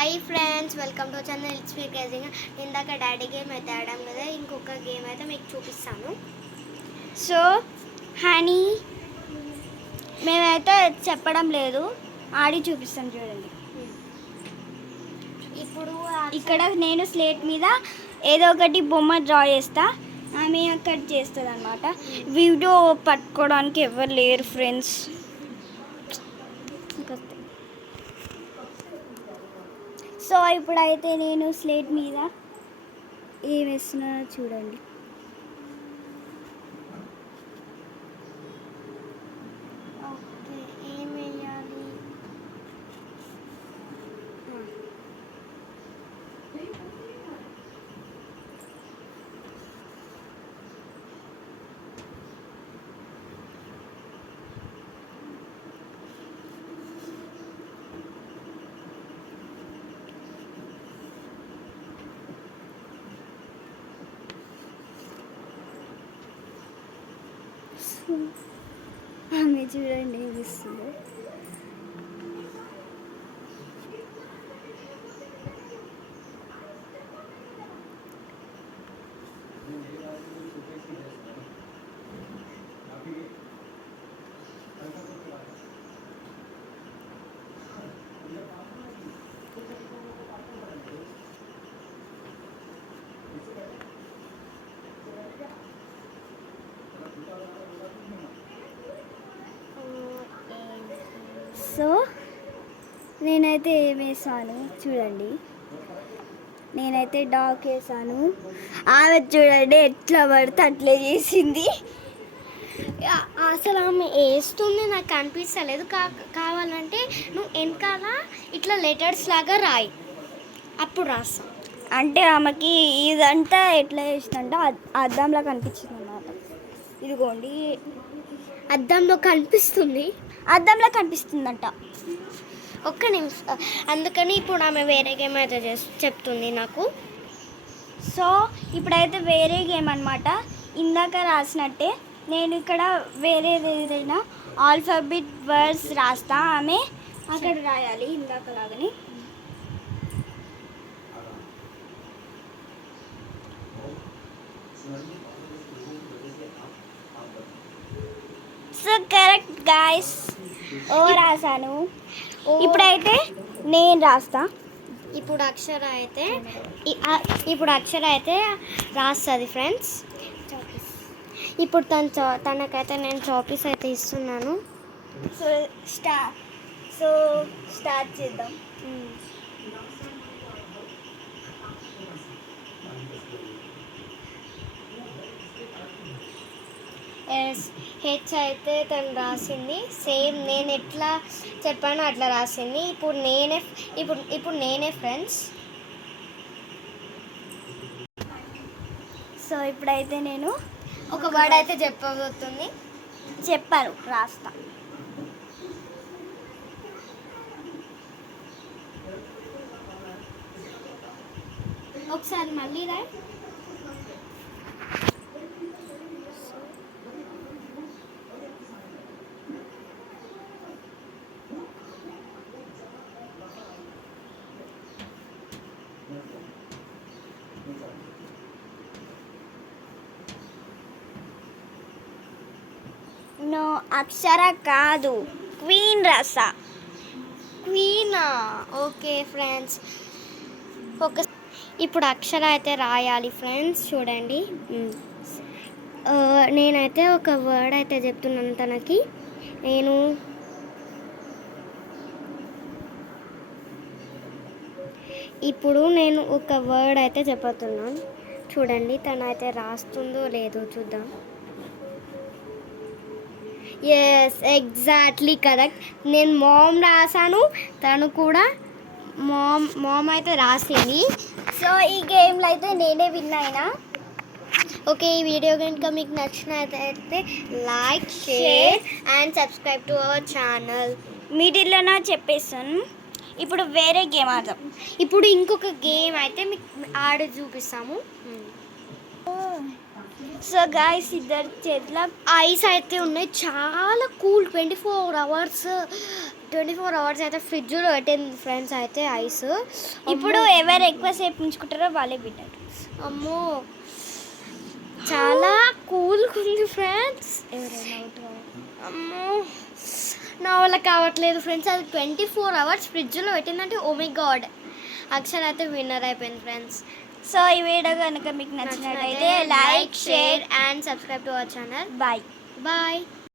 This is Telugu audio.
Hi friends, welcome to channel it's me gauging. ఇందాక డాడీ గేమ్ అయితే ఆడాం కదా, ఇంకొక గేమ్ అయితే మీకు చూపిస్తాను. సో హనీ మేమైతే చెప్పడం లేదు, ఆడి చూపిస్తాం చూడండి. ఇప్పుడు ఇక్కడ నేను స్లేట్ మీద ఏదో ఒకటి బొమ్మ డ్రా చేస్తా, ఆమె అక్కడ చేస్తుంది అనమాట. వీడియో పట్టుకోవడానికి ఎవరు లేరు ఫ్రెండ్స్. సో ఇప్పుడైతే నేను స్లేట్ మీద ఏం వేస్తున్నానో చూడండి. ఓకే, ఏం వేయాలి? ఆమె చూడండి ఏమి ఇస్తుందో. సో నేనైతే ఏం వేసాను చూడండి. నేనైతే డాక్ వేసాను. ఆమె చూడండి ఎట్లా పడితే అట్లే చేసింది. అసలు ఆమె వేస్తుంది నాకు కనిపిస్తలేదు. కావాలంటే నువ్వు వెనకాల ఇట్లా లెటర్స్ లాగా రాయి, అప్పుడు రాస్తా. అంటే ఆమెకి ఇదంతా ఎట్లా చేసిందంటే అద్దంలా కనిపించింది అన్నమాట. ఇదిగోండి, అద్దంలో కనిపిస్తుంది. అద్దంలా కనిపిస్తుందంట. ఒక్క నిమిషం, అందుకని ఇప్పుడు ఆమె వేరే గేమ్ అయితే చెప్తుంది నాకు. సో ఇప్పుడైతే వేరే గేమ్ అనమాట. ఇందాక రాసినట్టే నేను ఇక్కడ వేరేది ఏదైనా ఆల్ఫాబెట్ వర్డ్స్ రాస్తా, ఆమె అక్కడ రాయాలి ఇందాక లాగాని. సో కరెక్ట్ గాయస్, ఓ రాసాను. ఇప్పుడైతే నేను రాస్తా. ఇప్పుడు అక్షర అయితే రాస్తుంది ఫ్రెండ్స్. ఇప్పుడు తనకైతే నేను చాపీస్ అయితే ఇస్తున్నాను. సో స్టార్ట్ చేద్దాం. హెచ్ అయితే తను రాసింది, సేమ్ నేను ఎట్లా చెప్పానో అట్లా రాసింది. ఇప్పుడు నేనే ఫ్రెండ్స్. సో ఇప్పుడైతే నేను ఒక వర్డ్ అయితే చెప్పబోతుంది. చెప్పాను, రాస్తా. ఒకసారి మళ్ళీ రాయ్. నో, అక్షర కాదు, క్వీన్ రాసా. క్వీనా? ఓకే ఫ్రెండ్స్, ఇప్పుడు అక్షర అయితే రాయాలి ఫ్రెండ్స్. చూడండి, నేనైతే ఒక వర్డ్ అయితే చెప్తున్నాను తనకి. ఇప్పుడు నేను ఒక వర్డ్ అయితే చెప్తున్నాను. చూడండి తనైతే రాస్తుందో లేదో చూద్దాం. Yes, exactly correct. నేను మామ్ రాసాను, తను కూడా మామ్ అయితే రాసింది. సో ఈ గేమ్లో అయితే నేనే విన్ అయినా. ఓకే, ఈ వీడియో కనుక మీకు నచ్చినట్లయితే like, share and subscribe to our channel. మిడిల్లోనే చెప్పేస్తాను. ఇప్పుడు వేరే గేమ్ ఆడదాం. ఇప్పుడు ఇంకొక గేమ్ అయితే మీకు ఆడి చూపిస్తాము. సో గాయస్, ఇద్దరు చేతిలో ఐస్ అయితే ఉన్నాయి, చాలా కూల్. 24 hours 24 అవర్స్ అయితే ఫ్రిడ్జ్లో పెట్టింది ఫ్రెండ్స్ అయితే ఐస్. ఇప్పుడు ఎవరు ఎక్కువసేపు ఉంచుకుంటారో వాళ్ళే విన్నర్. అమ్మో చాలా కూల్గా ఉంది ఫ్రెండ్స్. ఎవరైనా అవుట్ అమ్మో నా వల్ల కావట్లేదు ఫ్రెండ్స్. అది 24 అవర్స్ ఫ్రిడ్జ్లో పెట్టిందంటే ఓ మై గాడ్. అక్షర్ అయితే విన్నర్ అయిపోయింది ఫ్రెండ్స్. సో ఈ వీడియో కనుక మీకు నచ్చినట్టయితే like, share and subscribe to our channel. Bye. Bye.